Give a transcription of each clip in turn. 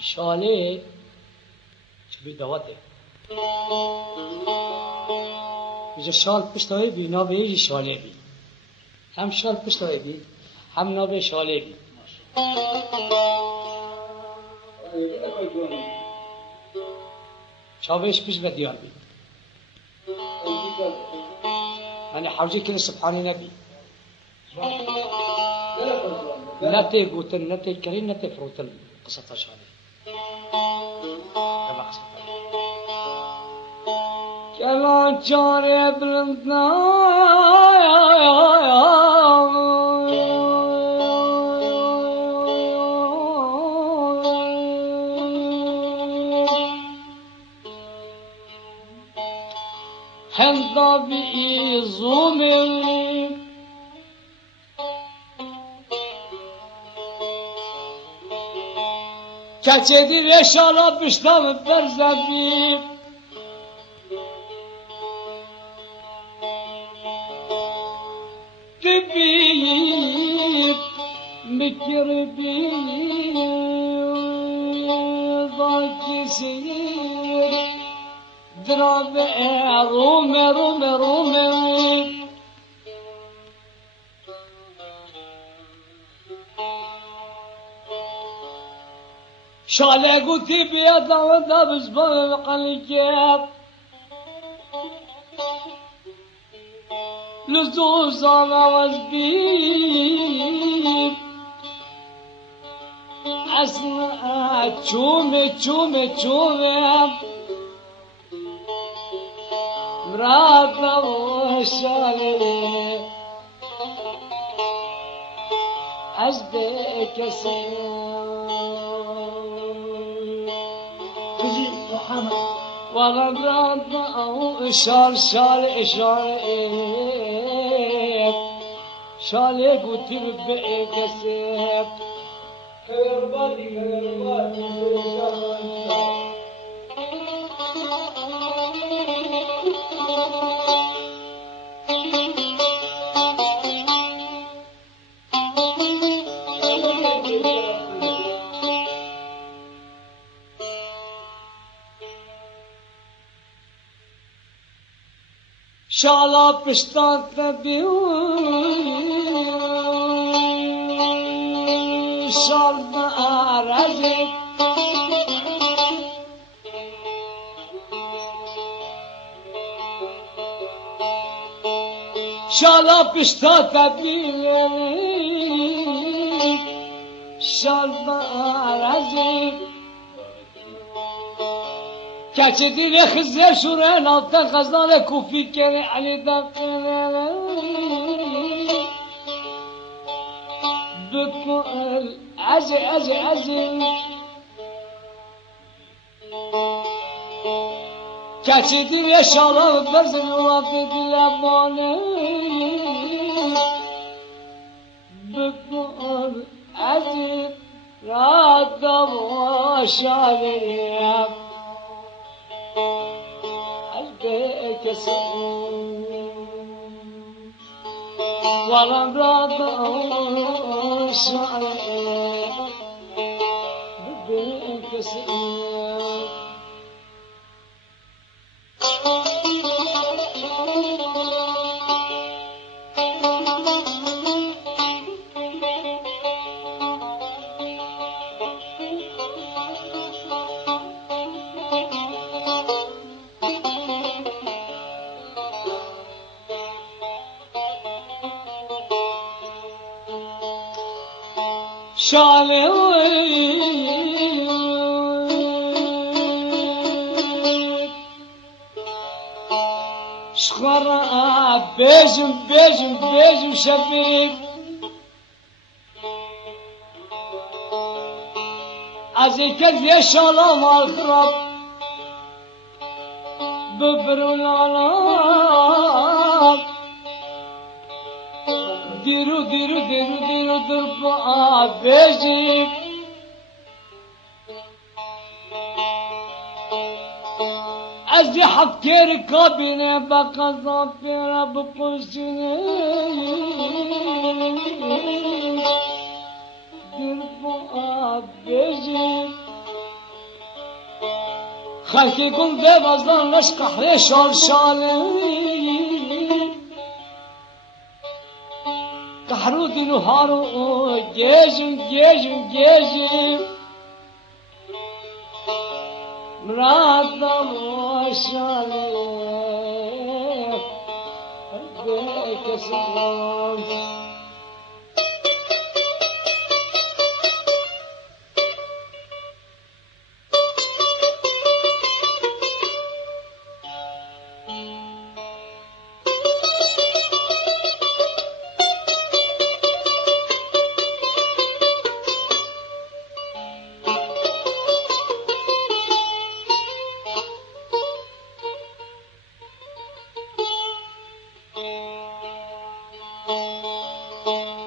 شاله چه بیدواته اینجا شال پشتای بی نابه شاله بی هم شال پشتای بی هم نابه شاله بی شابهش پیش به دیار بی من حوجی کنه سبحانی نبی نته گوتن نته کرین نته فروتن قصة شاله كما قصة كلا جاري بلندنا هندا بإيزومي كتدي رشالة بشتام برزبي تبيب مكربي ضاكي سير دراب رومي رومي رومي شاله قلتي بيضا ودا بزبان القليب لزوز انا وزبيب اسمع تشومي تشومي تشومي مراد وشاله ازدك وغبرات أو شال شال شال شال قلتي بكسب كربادي شالا پشتان تبیو شال نارزی شالا پشتان تبیو شال نارزی كاتدي لي خزي شوران أوطا خزانة كوفي كاري علي دقنا بكل عزي عزي عزي كاتدي لي شراب برزن وافد الأمانة بكل عزي راد وشالي قلبك سؤول ولم رد شعري قلبك سؤول شاله شخرا بيجم بيجم بيجم شبيب ازيك ذي شاله والخرب ببرون العالم ديرو ديرو ديرو ديرو دربا بيجي از وزي حكير كابينة بقضى في رب قسني دربو بيجي خلقي كن ذي بزدان نشكح لي شالي كحرودي نهارو جيجي مرادة وشالي بيك سلام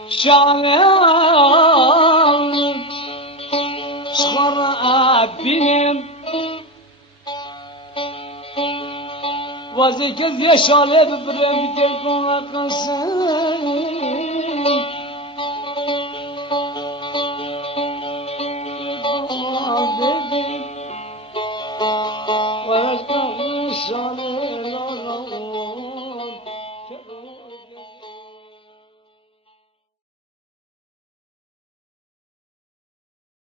شالم شخر أبيم وزي كذ يا شالب بريم تكون قسم ورجع شالب